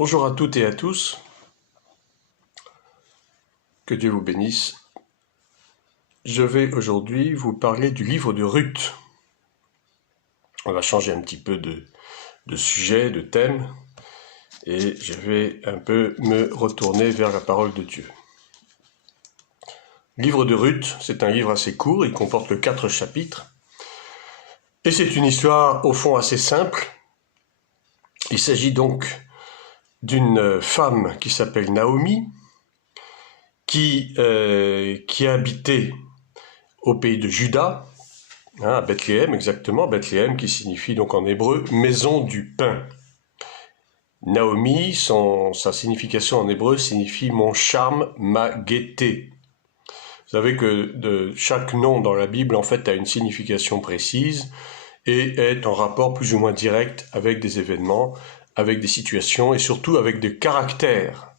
Bonjour à toutes et à tous, que Dieu vous bénisse. Je vais aujourd'hui vous parler du livre de Ruth. On va changer un petit peu de sujet, de thème, et je vais un peu me retourner vers la parole de Dieu. Le livre de Ruth, c'est un livre assez court, il comporte que 4 chapitres, et c'est une histoire au fond assez simple. Il s'agit donc d'une femme qui s'appelle Naomi, qui habitait au pays de Juda, à Bethléem exactement, Bethléem qui signifie donc en hébreu « maison du pain ». Naomi, sa signification en hébreu signifie « mon charme, ma gaieté ». Vous savez que chaque nom dans la Bible en fait a une signification précise et est en rapport plus ou moins direct avec des événements, avec des situations et surtout avec des caractères.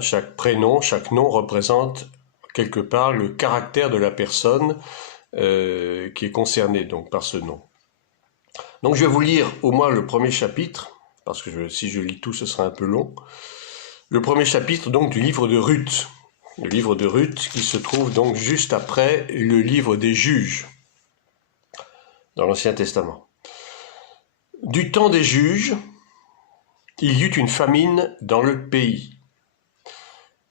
Chaque prénom, chaque nom représente quelque part le caractère de la personne qui est concernée donc par ce nom. Donc je vais vous lire au moins le premier chapitre, parce que si je lis tout ce sera un peu long. Le premier chapitre donc du livre de Ruth. Le livre de Ruth qui se trouve donc juste après le livre des Juges dans l'Ancien Testament. Du temps des Juges, il y eut une famine dans le pays.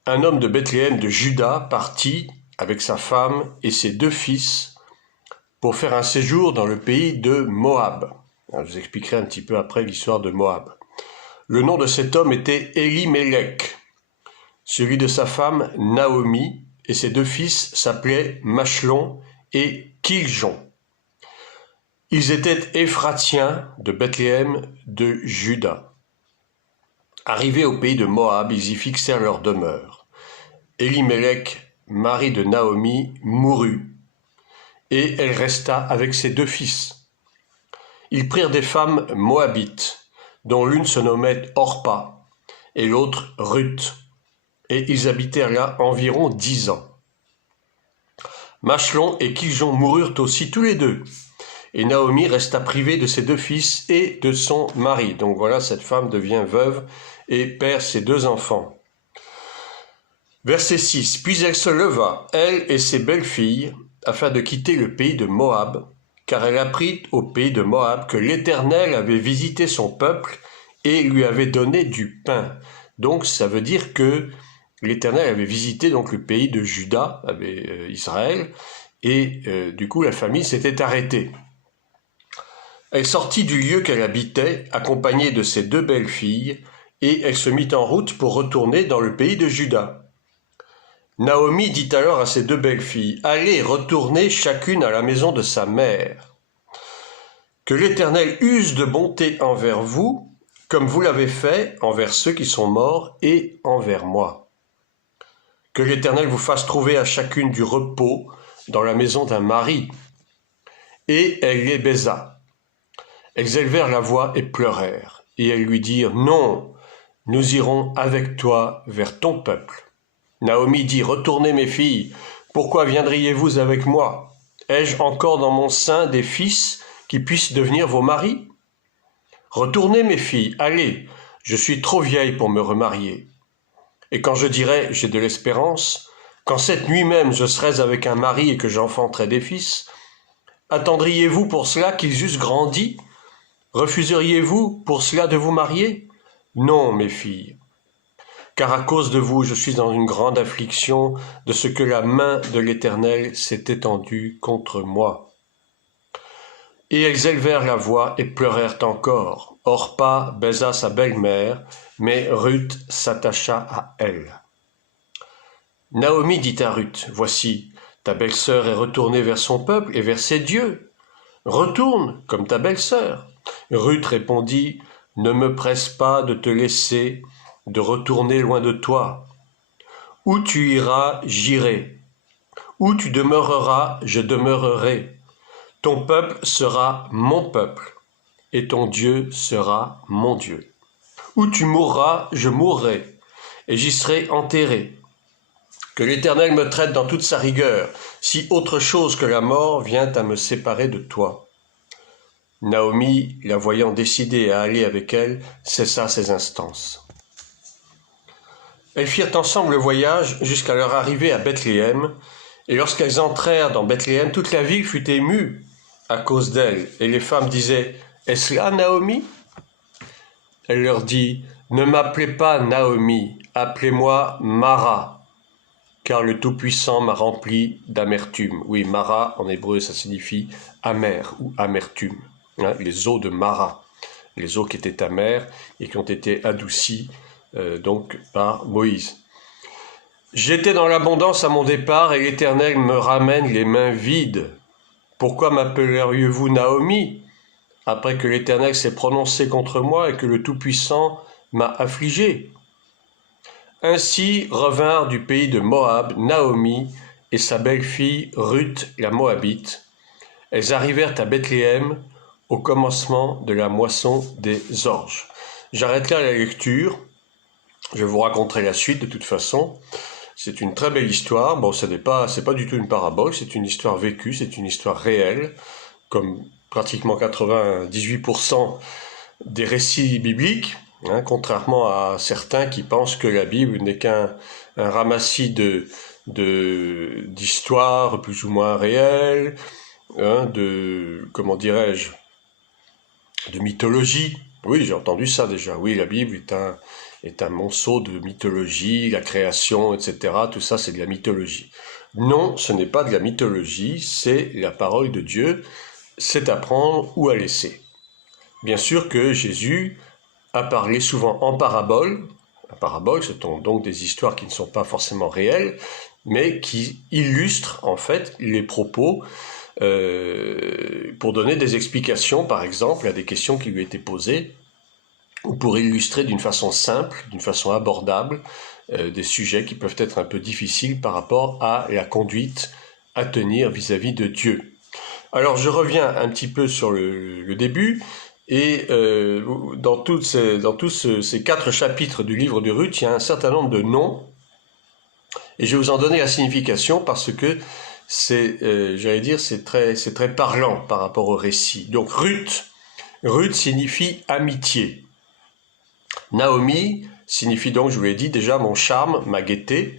Un homme de Bethléem de Juda partit avec sa femme et ses 2 fils pour faire un séjour dans le pays de Moab. Alors, je vous expliquerai un petit peu après l'histoire de Moab. Le nom de cet homme était Elimelech, celui de sa femme Naomi, et ses 2 fils s'appelaient Machlon et Kiljon. Ils étaient Éphratiens de Bethléem de Juda. Arrivés au pays de Moab, ils y fixèrent leur demeure. Elimelech, mari de Naomi, mourut, et elle resta avec ses 2 fils. Ils prirent des femmes moabites, dont l'une se nommait Orpa, et l'autre Ruth, et ils habitèrent là environ 10 ans. Machlon et Kiljon moururent aussi tous les 2, et Naomi resta privée de ses 2 fils et de son mari. Donc voilà, cette femme devient veuve et perd ses 2 enfants. Verset 6. Puis elle se leva, elle et ses belles-filles, afin de quitter le pays de Moab, car elle apprit au pays de Moab que l'Éternel avait visité son peuple et lui avait donné du pain. Donc ça veut dire que l'Éternel avait visité donc le pays de Juda, Israël, et du coup la famille s'était arrêtée. Elle sortit du lieu qu'elle habitait, accompagnée de ses 2 belles-filles, et elle se mit en route pour retourner dans le pays de Juda. Naomi dit alors à ses 2 belles-filles, « Allez, retournez chacune à la maison de sa mère. Que l'Éternel use de bonté envers vous, comme vous l'avez fait envers ceux qui sont morts et envers moi. Que l'Éternel vous fasse trouver à chacune du repos dans la maison d'un mari. » Et elle les baisa. Elles élevèrent la voix et pleurèrent, et elles lui dirent, « Non, nous irons avec toi vers ton peuple. » Naomi dit, « Retournez mes filles, pourquoi viendriez-vous avec moi? Ai-je encore dans mon sein des fils qui puissent devenir vos maris? Retournez mes filles, allez, je suis trop vieille pour me remarier. Et quand je dirai, j'ai de l'espérance, quand cette nuit même je serais avec un mari et que j'enfanterai des fils, attendriez-vous pour cela qu'ils eussent grandi? Refuseriez-vous pour cela de vous marier? Non, mes filles. Car à cause de vous, je suis dans une grande affliction de ce que la main de l'Éternel s'est étendue contre moi. » Et elles élevèrent la voix et pleurèrent encore. Orpa baisa sa belle-mère, mais Ruth s'attacha à elle. Naomi dit à Ruth, « Voici, ta belle-sœur est retournée vers son peuple et vers ses dieux. Retourne comme ta belle-sœur. » Ruth répondit, « Ne me presse pas de te laisser, de retourner loin de toi. Où tu iras, j'irai. Où tu demeureras, je demeurerai. Ton peuple sera mon peuple, et ton Dieu sera mon Dieu. Où tu mourras, je mourrai, et j'y serai enterré. Que l'Éternel me traite dans toute sa rigueur, si autre chose que la mort vient à me séparer de toi. » Naomi, la voyant décidée à aller avec elle, cessa ses instances. Elles firent ensemble le voyage jusqu'à leur arrivée à Bethléem, et lorsqu'elles entrèrent dans Bethléem, toute la ville fut émue à cause d'elles. Et les femmes disaient, « Est-ce là Naomi ?» Elle leur dit, « Ne m'appelez pas Naomi, appelez-moi Mara, car le Tout-Puissant m'a rempli d'amertume. » Oui, Mara, en hébreu, ça signifie amer ou amertume. Hein, les eaux de Mara, les eaux qui étaient amères et qui ont été adoucies donc par Moïse. J'étais dans l'abondance à mon départ et l'Éternel me ramène les mains vides. Pourquoi m'appelleriez-vous Naomi, après que l'Éternel s'est prononcé contre moi et que le Tout-Puissant m'a affligé? Ainsi revinrent du pays de Moab Naomi et sa belle-fille Ruth la Moabite. Elles arrivèrent à Bethléem au commencement de la moisson des orges. J'arrête là la lecture. Je vous raconterai la suite de toute façon. C'est une très belle histoire. Bon, c'est pas du tout une parabole, c'est une histoire vécue, c'est une histoire réelle, comme pratiquement 98% des récits bibliques, hein, contrairement à certains qui pensent que la Bible n'est qu'un ramassis d'histoires plus ou moins réelles, hein, comment dirais-je, de mythologie. Oui, j'ai entendu ça déjà. Oui, la Bible est un monceau de mythologie, la création, etc. Tout ça, c'est de la mythologie. Non, ce n'est pas de la mythologie, c'est la parole de Dieu. C'est à prendre ou à laisser. Bien sûr que Jésus a parlé souvent en parabole. La parabole, ce sont donc des histoires qui ne sont pas forcément réelles, mais qui illustrent en fait les propos pour donner des explications, par exemple, à des questions qui lui étaient posées, ou pour illustrer d'une façon simple, d'une façon abordable, des sujets qui peuvent être un peu difficiles par rapport à la conduite à tenir vis-à-vis de Dieu. Alors je reviens un petit peu sur le début, et dans tous ces 4 chapitres du livre de Ruth, il y a un certain nombre de noms, et je vais vous en donner la signification parce que c'est très parlant par rapport au récit. Donc Ruth signifie amitié. Naomi signifie donc, je vous l'ai dit déjà, mon charme, ma gaieté.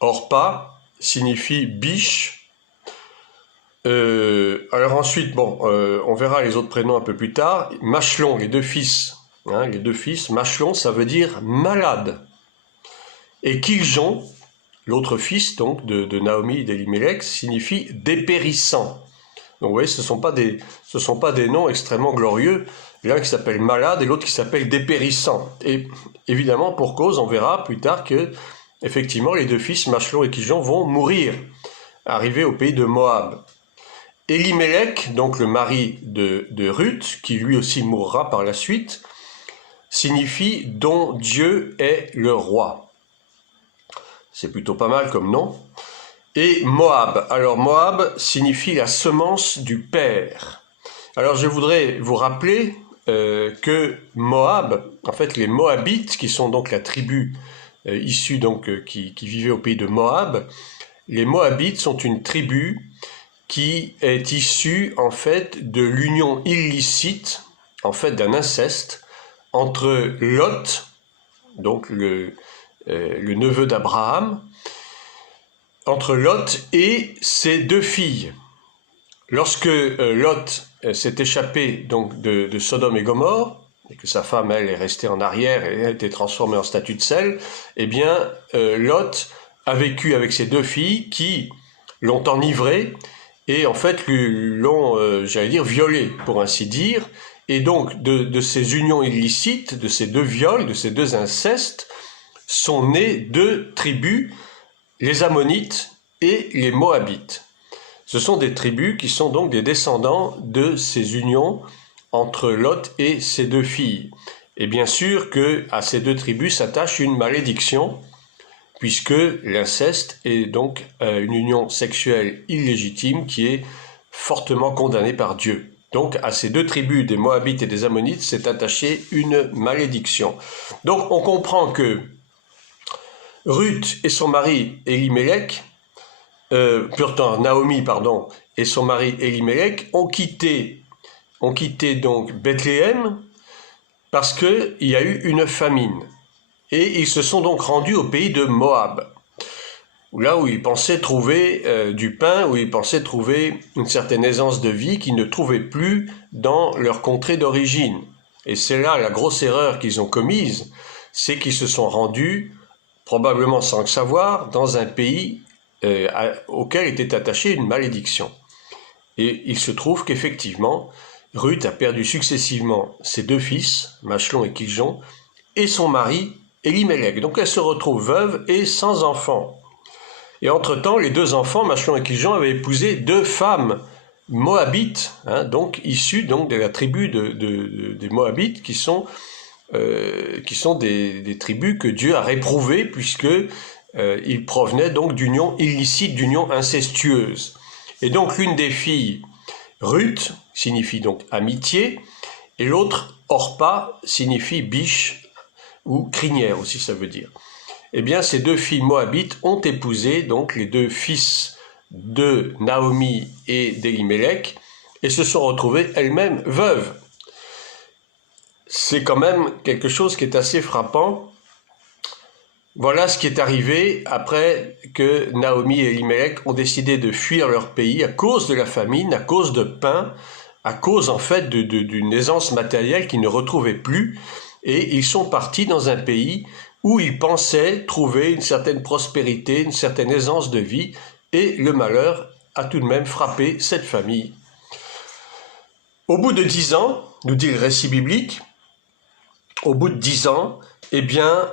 Orpa signifie biche. Alors ensuite, on verra les autres prénoms un peu plus tard. Machlon, les deux fils. Machlon, ça veut dire malade. Et Kiljon, l'autre fils donc de Naomi et d'Elimelech, signifie dépérissant. Donc vous voyez, ce sont pas des noms extrêmement glorieux. L'un qui s'appelle malade et l'autre qui s'appelle dépérissant. Et évidemment, pour cause, on verra plus tard que, effectivement, les deux fils, Machlon et Kiljon, vont mourir, arriver au pays de Moab. Elimelech, donc le mari de Ruth, qui lui aussi mourra par la suite, signifie « dont Dieu est le roi ». C'est plutôt pas mal comme nom. Et Moab. Alors Moab signifie la semence du père. Alors je voudrais vous rappeler que Moab, en fait les Moabites, qui sont donc la tribu issue donc qui vivait au pays de Moab, les Moabites sont une tribu qui est issue en fait de l'union illicite, en fait d'un inceste entre Lot, donc le neveu d'Abraham, entre Lot et ses 2 filles. Lorsque Lot s'est échappé donc de Sodome et Gomorrhe, et que sa femme, elle, est restée en arrière et a été transformée en statue de sel, eh bien, Lot a vécu avec ses 2 filles qui l'ont enivré et en fait l'ont, violé, pour ainsi dire. Et donc, de ces unions illicites, de ces 2 viols, de ces 2 incestes, sont nées 2 tribus, les Ammonites et les Moabites. Ce sont des tribus qui sont donc des descendants de ces unions entre Lot et ses 2 filles. Et bien sûr que à ces 2 tribus s'attache une malédiction, puisque l'inceste est donc une union sexuelle illégitime qui est fortement condamnée par Dieu. Donc à ces 2 tribus des Moabites et des Ammonites s'est attachée une malédiction. Donc on comprend que Ruth et son mari Elimelech, Naomi, et son mari Elimelech ont quitté donc Bethléem parce qu'il y a eu une famine. et ils se sont donc rendus au pays de Moab, là où ils pensaient trouver du pain, où ils pensaient trouver une certaine aisance de vie qu'ils ne trouvaient plus dans leur contrée d'origine. Et c'est là la grosse erreur qu'ils ont commise, c'est qu'ils se sont rendus, probablement sans le savoir, dans un pays auquel était attachée une malédiction. Et il se trouve qu'effectivement, Ruth a perdu successivement ses 2 fils, Machlon et Kiljon, et son mari, Élimélec. Donc elle se retrouve veuve et sans enfant. Et entre-temps, les 2 enfants, Machlon et Kiljon, avaient épousé 2 femmes moabites, donc issues donc, de la tribu des Moabites, qui sont des tribus que Dieu a réprouvées, puisque ils provenaient donc d'unions illicites, d'unions incestueuses. Et donc l'une des filles, Ruth, signifie donc amitié, et l'autre, Orpa, signifie biche, ou crinière aussi ça veut dire. Eh bien, ces 2 filles moabites ont épousé donc les 2 fils de Naomi et d'Élimélec, et se sont retrouvées elles-mêmes veuves. C'est quand même quelque chose qui est assez frappant. Voilà ce qui est arrivé après que Naomi et Élimélec ont décidé de fuir leur pays à cause de la famine, à cause de pain, à cause en fait d'une aisance matérielle qu'ils ne retrouvaient plus, et ils sont partis dans un pays où ils pensaient trouver une certaine prospérité, une certaine aisance de vie, et le malheur a tout de même frappé cette famille. Au bout de 10 ans, nous dit le récit biblique, au bout de 10 ans, eh bien,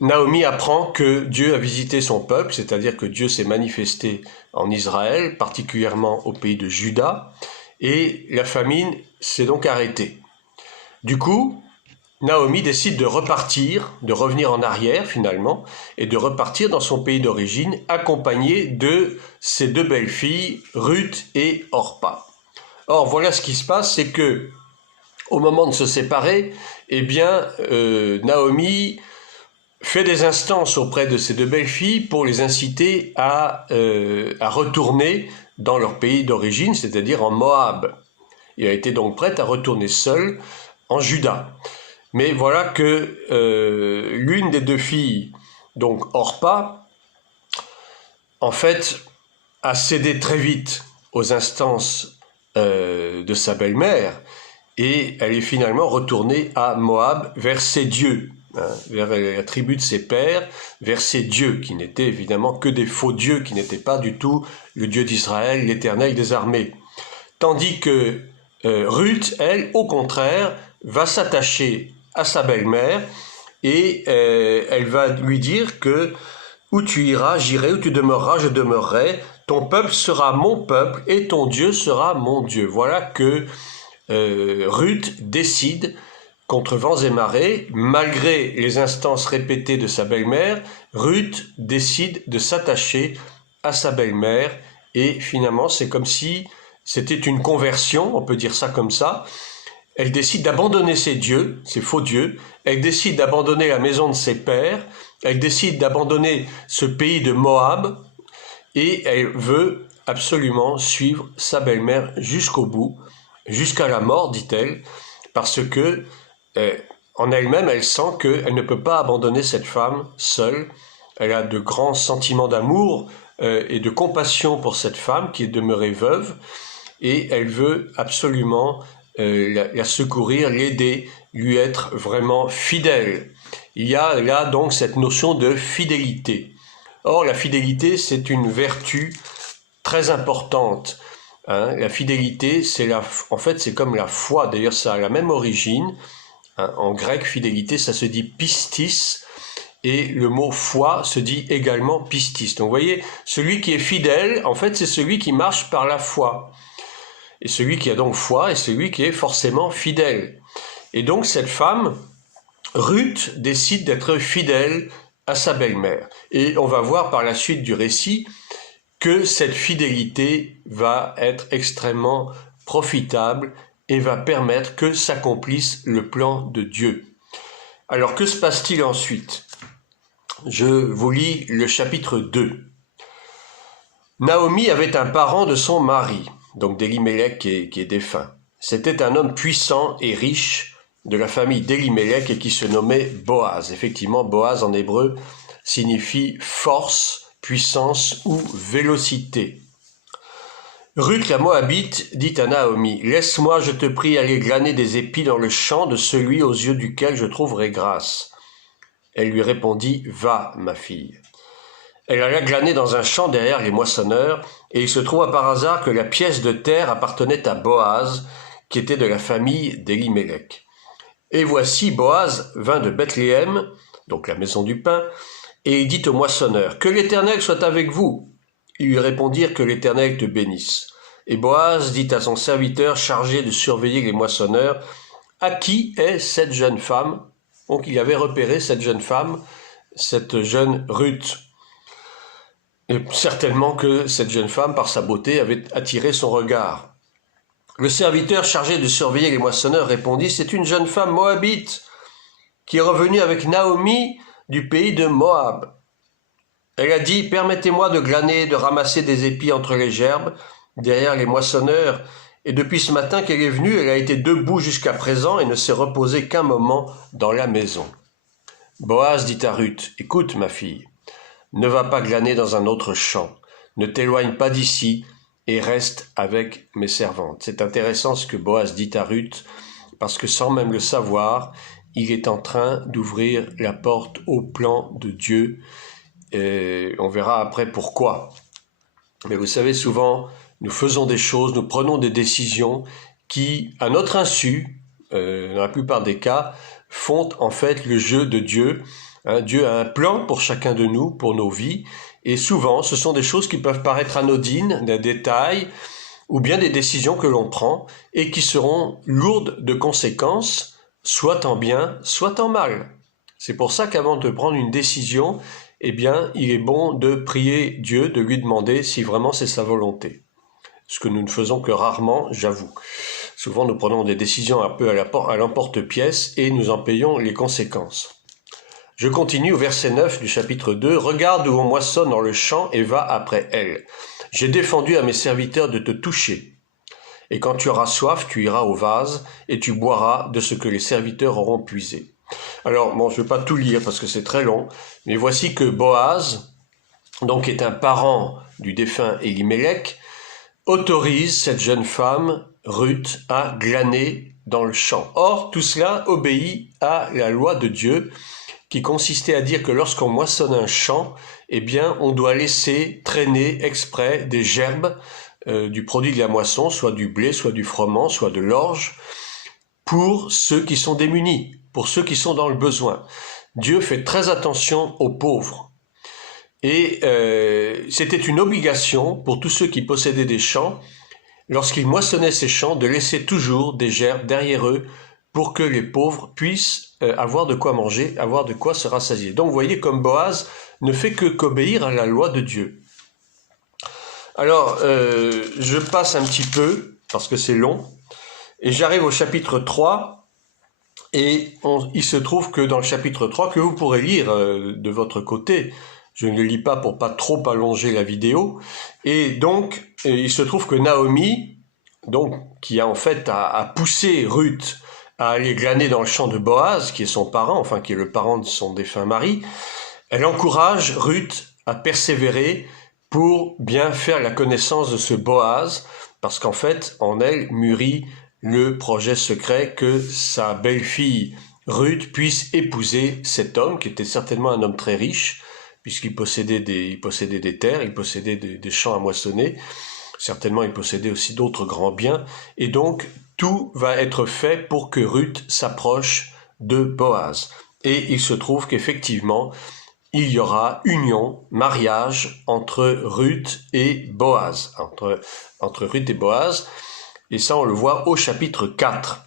Naomi apprend que Dieu a visité son peuple, c'est-à-dire que Dieu s'est manifesté en Israël, particulièrement au pays de Juda, et la famine s'est donc arrêtée. Du coup, Naomi décide de repartir, de revenir en arrière finalement, et de repartir dans son pays d'origine, accompagnée de ses 2 belles-filles, Ruth et Orpa. Or, voilà ce qui se passe, c'est que au moment de se séparer, eh bien, Naomi fait des instances auprès de ces 2 belles-filles pour les inciter à retourner dans leur pays d'origine, c'est-à-dire en Moab. Et a été donc prête à retourner seule en Juda. Mais voilà que l'une des 2 filles, donc Orpa, en fait, a cédé très vite aux instances de sa belle-mère, et elle est finalement retournée à Moab vers ses dieux, vers la tribu de ses pères, vers ses dieux, qui n'étaient évidemment que des faux dieux, qui n'étaient pas du tout le Dieu d'Israël, l'Éternel des armées. Tandis que Ruth, elle, au contraire, va s'attacher à sa belle-mère, et elle va lui dire que où tu iras, j'irai, où tu demeureras, je demeurerai, ton peuple sera mon peuple, et ton Dieu sera mon Dieu. Voilà que Ruth décide, contre vents et marées, malgré les instances répétées de sa belle-mère, Ruth décide de s'attacher à sa belle-mère, et finalement c'est comme si c'était une conversion, on peut dire ça comme ça. Elle décide d'abandonner ses dieux, ses faux dieux, elle décide d'abandonner la maison de ses pères, elle décide d'abandonner ce pays de Moab, et elle veut absolument suivre sa belle-mère jusqu'au bout, jusqu'à la mort, dit-elle, parce que en elle-même, elle sent qu'elle ne peut pas abandonner cette femme seule. Elle a de grands sentiments d'amour et de compassion pour cette femme qui est demeurée veuve, et elle veut absolument la secourir, l'aider, lui être vraiment fidèle. Il y a là donc cette notion de fidélité. Or, la fidélité, c'est une vertu très importante. La fidélité, en fait, c'est comme la foi. D'ailleurs, ça a la même origine. En grec, fidélité, ça se dit pistis, et le mot foi se dit également pistis. Donc, vous voyez, celui qui est fidèle, en fait, c'est celui qui marche par la foi. Et celui qui a donc foi est celui qui est forcément fidèle. Et donc, cette femme, Ruth, décide d'être fidèle à sa belle-mère. Et on va voir par la suite du récit que cette fidélité va être extrêmement profitable et va permettre que s'accomplisse le plan de Dieu. Alors, que se passe-t-il ensuite? Je vous lis le chapitre 2. Naomi avait un parent de son mari, donc d'Élimélec qui est défunt. C'était un homme puissant et riche, de la famille d'Elimelech et qui se nommait Boaz. Effectivement, Boaz en hébreu signifie force, puissance ou vélocité. Ruth la Moabite dit à Naomi, « Laisse-moi, je te prie, aller glaner des épis dans le champ de celui aux yeux duquel je trouverai grâce. » Elle lui répondit, « Va, ma fille. » Elle alla glaner dans un champ derrière les moissonneurs, et il se trouva par hasard que la pièce de terre appartenait à Boaz, qui était de la famille d'Elimelech. Et voici, Boaz vint de Bethléem, donc la maison du pain, et il dit au moissonneur, « Que l'Éternel soit avec vous. » Ils lui répondirent, « Que l'Éternel te bénisse. » Et Boaz dit à son serviteur chargé de surveiller les moissonneurs, « À qui est cette jeune femme ?» Donc il avait repéré cette jeune femme, cette jeune Ruth. Et certainement que cette jeune femme, par sa beauté, avait attiré son regard. Le serviteur chargé de surveiller les moissonneurs répondit, « C'est une jeune femme moabite qui est revenue avec Naomi du pays de Moab. Elle a dit, « Permettez-moi de glaner, de ramasser des épis entre les gerbes, derrière les moissonneurs, et depuis ce matin qu'elle est venue, elle a été debout jusqu'à présent et ne s'est reposée qu'un moment dans la maison. » Boaz dit à Ruth, « Écoute, ma fille, ne va pas glaner dans un autre champ, ne t'éloigne pas d'ici et reste avec mes servantes. » C'est intéressant ce que Boaz dit à Ruth, parce que sans même le savoir, il est en train d'ouvrir la porte au plan de Dieu. Et on verra après pourquoi. Mais vous savez, souvent, nous faisons des choses, nous prenons des décisions qui, à notre insu, dans la plupart des cas, font en fait le jeu de Dieu. Dieu a un plan pour chacun de nous, pour nos vies, et souvent, ce sont des choses qui peuvent paraître anodines, des détails, ou bien des décisions que l'on prend, et qui seront lourdes de conséquences, soit en bien, soit en mal. C'est pour ça qu'avant de prendre une décision, eh bien, il est bon de prier Dieu, de lui demander si vraiment c'est sa volonté. Ce que nous ne faisons que rarement, j'avoue. Souvent, nous prenons des décisions un peu à l'emporte-pièce et nous en payons les conséquences. Je continue au verset 9 du chapitre 2. « Regarde où on moissonne dans le champ et va après elle. J'ai défendu à mes serviteurs de te toucher. Et quand tu auras soif, tu iras au vase et tu boiras de ce que les serviteurs auront puisé. » Alors, bon, je ne vais pas tout lire parce que c'est très long, mais voici que Boaz, donc est un parent du défunt Elimelech, autorise cette jeune femme, Ruth, à glaner dans le champ. Or, tout cela obéit à la loi de Dieu, qui consistait à dire que lorsqu'on moissonne un champ, eh bien, on doit laisser traîner exprès des gerbes du produit de la moisson, soit du blé, soit du froment, soit de l'orge, pour ceux qui sont démunis, pour ceux qui sont dans le besoin. Dieu fait très attention aux pauvres. Et c'était une obligation pour tous ceux qui possédaient des champs, lorsqu'ils moissonnaient ces champs, de laisser toujours des gerbes derrière eux pour que les pauvres puissent avoir de quoi manger, avoir de quoi se rassasier. Donc vous voyez comme Boaz ne fait que qu'obéir à la loi de Dieu. Alors, je passe un petit peu, parce que c'est long, et j'arrive au chapitre 3, et il se trouve que dans le chapitre 3, que vous pourrez lire de votre côté, je ne le lis pas pour pas trop allonger la vidéo, et donc il se trouve que Naomi, donc, qui a en fait a poussé Ruth à aller glaner dans le champ de Boaz, qui est son parent, enfin qui est le parent de son défunt mari, elle encourage Ruth à persévérer pour bien faire la connaissance de ce Boaz, parce qu'en fait, en elle mûrit le projet secret que sa belle-fille Ruth puisse épouser cet homme, qui était certainement un homme très riche, puisqu'il possédait des terres, il possédait des champs à moissonner, certainement il possédait aussi d'autres grands biens, et donc tout va être fait pour que Ruth s'approche de Boaz. Et il se trouve qu'effectivement, il y aura union, mariage entre Ruth et Boaz, entre Ruth et Boaz, et ça on le voit au chapitre 4.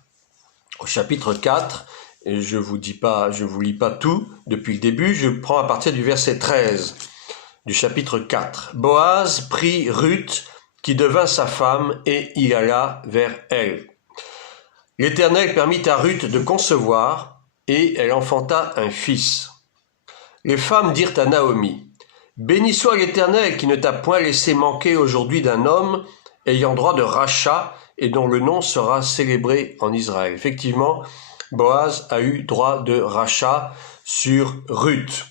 Au chapitre 4, et je vous lis pas tout depuis le début, je prends à partir du verset 13 du chapitre 4. Boaz prit Ruth, qui devint sa femme, et il alla vers elle. L'Éternel permit à Ruth de concevoir, et elle enfanta un fils. Les femmes dirent à Naomi, « Béni soit l'Éternel qui ne t'a point laissé manquer aujourd'hui d'un homme ayant droit de rachat et dont le nom sera célébré en Israël. » Effectivement, Boaz a eu droit de rachat sur Ruth.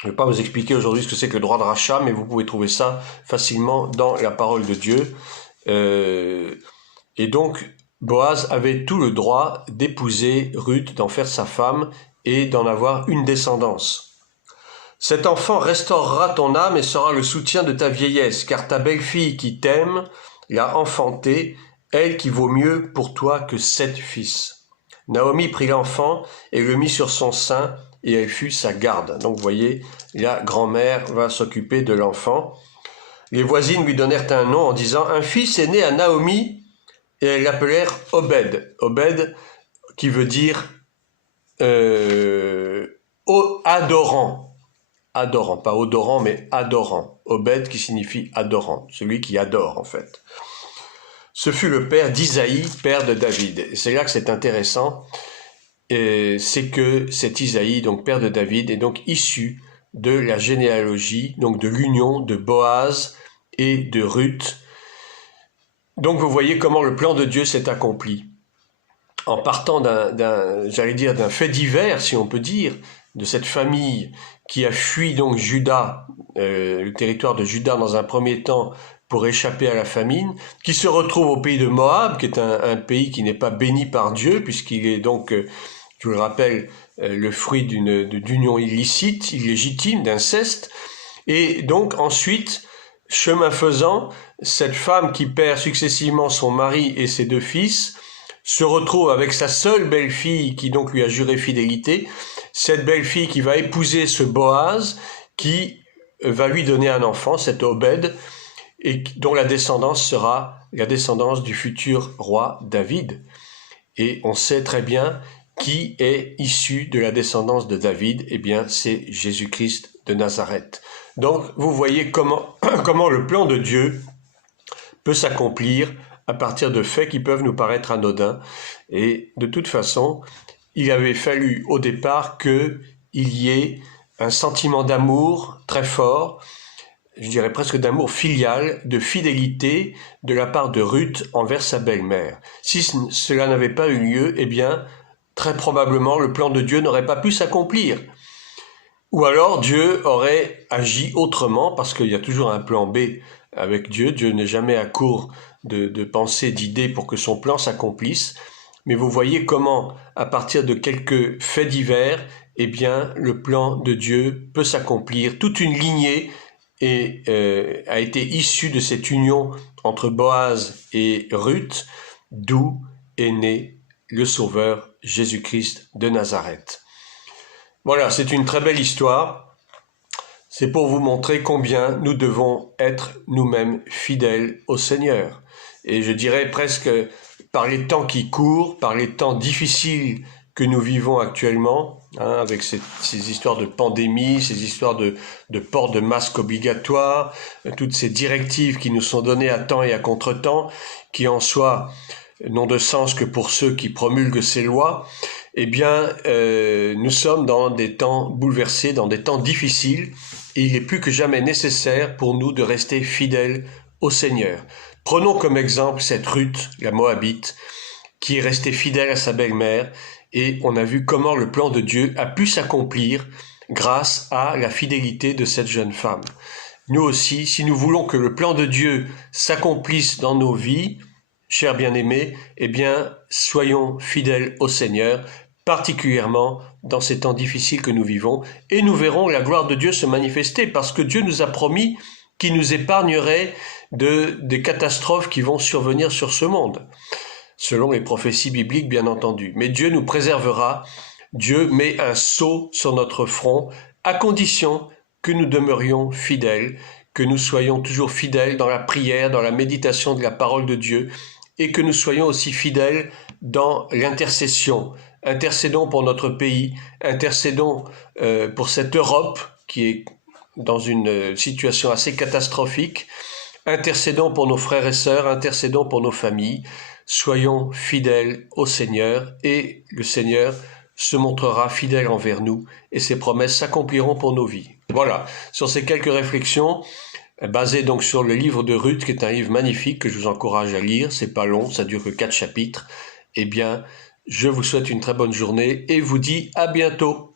Je ne vais pas vous expliquer aujourd'hui ce que c'est que le droit de rachat, mais vous pouvez trouver ça facilement dans la parole de Dieu. Et donc, Boaz avait tout le droit d'épouser Ruth, d'en faire sa femme et d'en avoir une descendance. Cet enfant restaurera ton âme et sera le soutien de ta vieillesse, car ta belle-fille qui t'aime l'a enfanté, elle qui vaut mieux pour toi que 7 fils. Naomi prit l'enfant et le mit sur son sein, et elle fut sa garde. Donc vous voyez, la grand-mère va s'occuper de l'enfant. Les voisines lui donnèrent un nom en disant « Un fils est né à Naomi », et elles l'appelèrent Obed. Obed qui veut dire adorant. Adorant, pas odorant, mais adorant. Obed qui signifie adorant, celui qui adore en fait. Ce fut le père d'Isaïe, père de David. Et c'est là que c'est intéressant. C'est que cet Isaïe, donc père de David, est donc issu de la généalogie, donc de l'union de Boaz et de Ruth. Donc vous voyez comment le plan de Dieu s'est accompli. En partant d'un fait divers, si on peut dire, de cette famille qui a fui donc Juda, le territoire de Juda dans un premier temps pour échapper à la famine, qui se retrouve au pays de Moab, qui est un pays qui n'est pas béni par Dieu, puisqu'il est donc, je vous le rappelle, le fruit d'union illicite, illégitime, d'inceste. Et donc ensuite, chemin faisant, cette femme qui perd successivement son mari et ses 2 fils se retrouve avec sa seule belle-fille qui donc lui a juré fidélité, cette belle-fille qui va épouser ce Boaz qui va lui donner un enfant, cet Obed, et dont la descendance sera la descendance du futur roi David. Et on sait très bien qui est issu de la descendance de David, eh bien c'est Jésus-Christ de Nazareth. Donc vous voyez comment le plan de Dieu peut s'accomplir à partir de faits qui peuvent nous paraître anodins. Et de toute façon, il avait fallu au départ qu'il y ait un sentiment d'amour très fort, je dirais presque d'amour filial, de fidélité de la part de Ruth envers sa belle-mère. Si cela n'avait pas eu lieu, eh bien, très probablement le plan de Dieu n'aurait pas pu s'accomplir. Ou alors Dieu aurait agi autrement, parce qu'il y a toujours un plan B avec Dieu. Dieu n'est jamais à court de pensées, d'idées pour que son plan s'accomplisse. Mais vous voyez comment, à partir de quelques faits divers, eh bien, le plan de Dieu peut s'accomplir. Toute une lignée a été issue de cette union entre Boaz et Ruth, d'où est né le Sauveur Jésus-Christ de Nazareth. Voilà, c'est une très belle histoire. C'est pour vous montrer combien nous devons être nous-mêmes fidèles au Seigneur. Et je dirais presque par les temps qui courent, par les temps difficiles que nous vivons actuellement, avec ces histoires de pandémie, ces histoires de port de masque obligatoire, toutes ces directives qui nous sont données à temps et à contre-temps, qui en soi n'ont de sens que pour ceux qui promulguent ces lois, eh bien, nous sommes dans des temps bouleversés, dans des temps difficiles, et il est plus que jamais nécessaire pour nous de rester fidèles au Seigneur. Prenons comme exemple cette Ruth, la Moabite, qui est restée fidèle à sa belle-mère, et on a vu comment le plan de Dieu a pu s'accomplir grâce à la fidélité de cette jeune femme. Nous aussi, si nous voulons que le plan de Dieu s'accomplisse dans nos vies, chers bien-aimés, eh bien, soyons fidèles au Seigneur, particulièrement dans ces temps difficiles que nous vivons, et nous verrons la gloire de Dieu se manifester, parce que Dieu nous a promis qu'il nous épargnerait des catastrophes qui vont survenir sur ce monde, selon les prophéties bibliques bien entendu. Mais Dieu nous préservera, Dieu met un sceau sur notre front, à condition que nous demeurions fidèles, que nous soyons toujours fidèles dans la prière, dans la méditation de la parole de Dieu, et que nous soyons aussi fidèles dans l'intercession. Intercédons pour notre pays, intercédons pour cette Europe qui est dans une situation assez catastrophique, intercédons pour nos frères et sœurs, intercédons pour nos familles, soyons fidèles au Seigneur et le Seigneur se montrera fidèle envers nous et ses promesses s'accompliront pour nos vies. Voilà, sur ces quelques réflexions, basées donc sur le livre de Ruth, qui est un livre magnifique que je vous encourage à lire, c'est pas long, ça dure que 4 chapitres, eh bien, Je vous souhaite une très bonne journée et vous dis à bientôt.